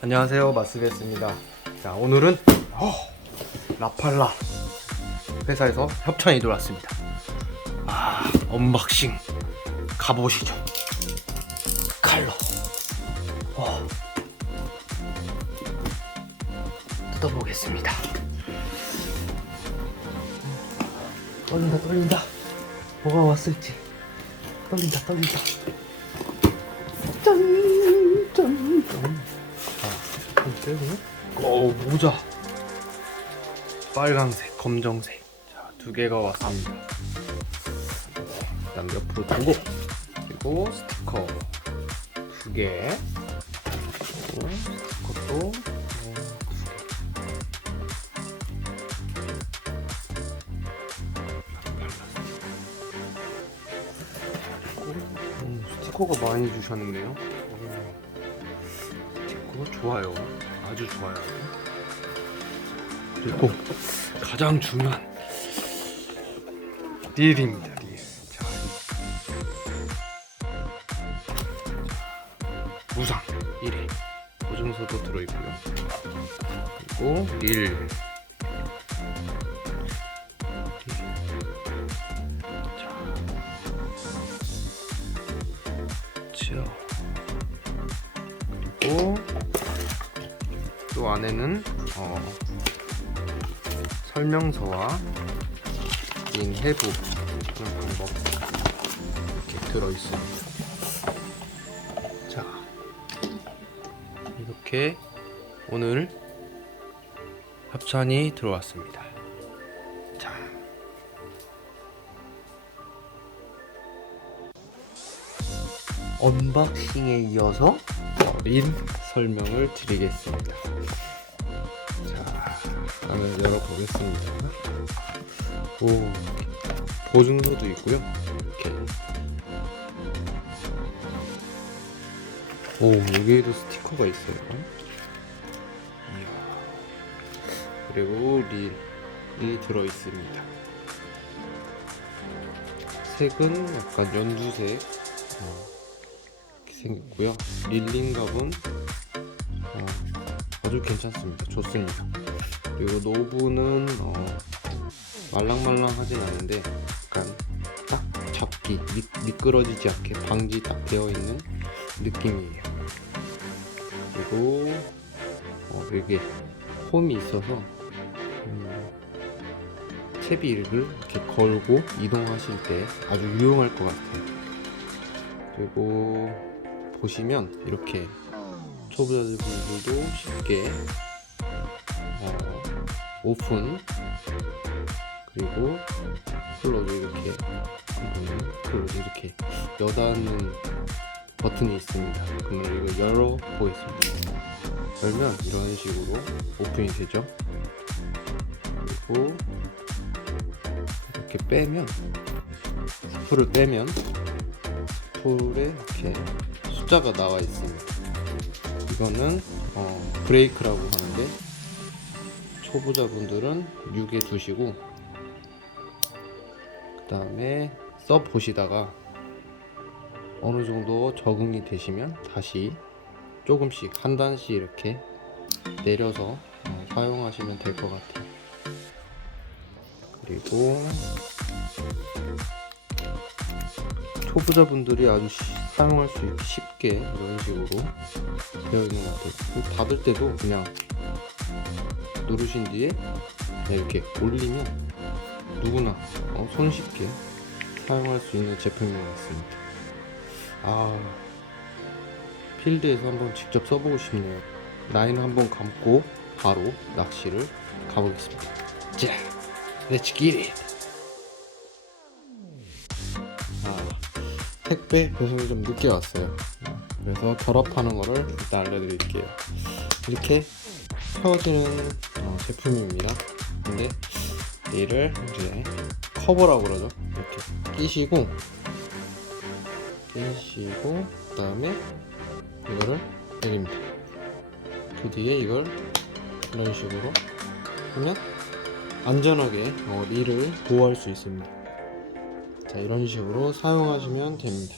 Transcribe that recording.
안녕하세요. 마스베스입니다. 자 오늘은 어, 라팔라 회사에서 협찬이 들어왔습니다. 아 언박싱 가보시죠. 칼로. 어. 뜯어보겠습니다. 떨린다 떨린다. 뭐가 왔을지. 떨린다 떨린다. 짠 짠 짠 빼고. 오, 모자. 빨강색, 검정색. 자, 두 개가 왔습니다. 그다음 옆으로 두고 그리고 스티커 두 개. 그리고 스티커도 어. 음, 스티커가 많이 주셨네요. 오. 스티커 좋아요. 아주 좋아요. 그리고 가장 중요한 릴입니다. 릴. 자, 자, 무상 1회 보증서도 들어있고요. 그리고 릴. 자, 그리고 또 안에는 어, 설명서와 인 해부 하는 방법 이렇게 들어 있습니다. 자, 이렇게 오늘 협찬이 들어왔습니다. 언박싱에 이어서 린 설명을 드리겠습니다. 자, 그러면 열어보겠습니다. 오, 보증서도 있고요. 이렇게. 오, 여기에도 스티커가 있어요. 그리고 릴이 들어 있습니다. 색은 약간 연두색. 생겼고요. 릴링 값은 어, 아주 괜찮습니다. 좋습니다. 그리고 노브는 어, 말랑말랑하진 않은데 약간 딱 잡기 미, 끌어지지 않게 방지 딱 되어 있는 느낌이에요. 그리고 어, 여기 홈이 있어서 음, 채비를 이렇게 걸고 이동하실 때 아주 유용할 것 같아요. 그리고 보시면 이렇게 초보자분들도 쉽게 어, 오픈 그리고 클로즈 이렇게 클로즈 이렇게 여닫는 버튼이 있습니다. 그러면 이거 열어 보겠습니다. 열면 이런 식으로 오픈이 되죠. 그리고 이렇게 빼면 스프를 빼면 스프에 이렇게 숫자가 나와 있습니다. 이거는 어, 브레이크라고 하는데 초보자분들은 6에 두시고 그 다음에 써 보시다가 어느 정도 적응이 되시면 다시 조금씩 한 단씩 이렇게 내려서 어, 사용하시면 될 것 같아요. 그리고 초보자분들이 아주 쉬- 사용할 수 쉽게 이런 식으로 되어 있는 것 같아요. 닫을 때도 그냥 누르신 뒤에 이렇게 올리면 누구나 어, 손쉽게 사용할 수 있는 제품인 것 같습니다. 아 필드에서 한번 직접 써보고 싶네요. 라인 한번 감고 바로 낚시를 가보겠습니다. 자, 렛츠 기릿! 택배 배송이 좀 늦게 왔어요. 그래서 결합하는 거를 일단 알려드릴게요. 이렇게 펴지는 어, 제품입니다. 근데 얘를 이제 커버라고 그러죠. 이렇게 끼시고 끼시고 그 다음에 이거를 내립니다. 그 뒤에 이걸 이런 식으로 하면 안전하게 어, 릴을 보호할 수 있습니다. 자 이런 식으로 사용하시면 됩니다.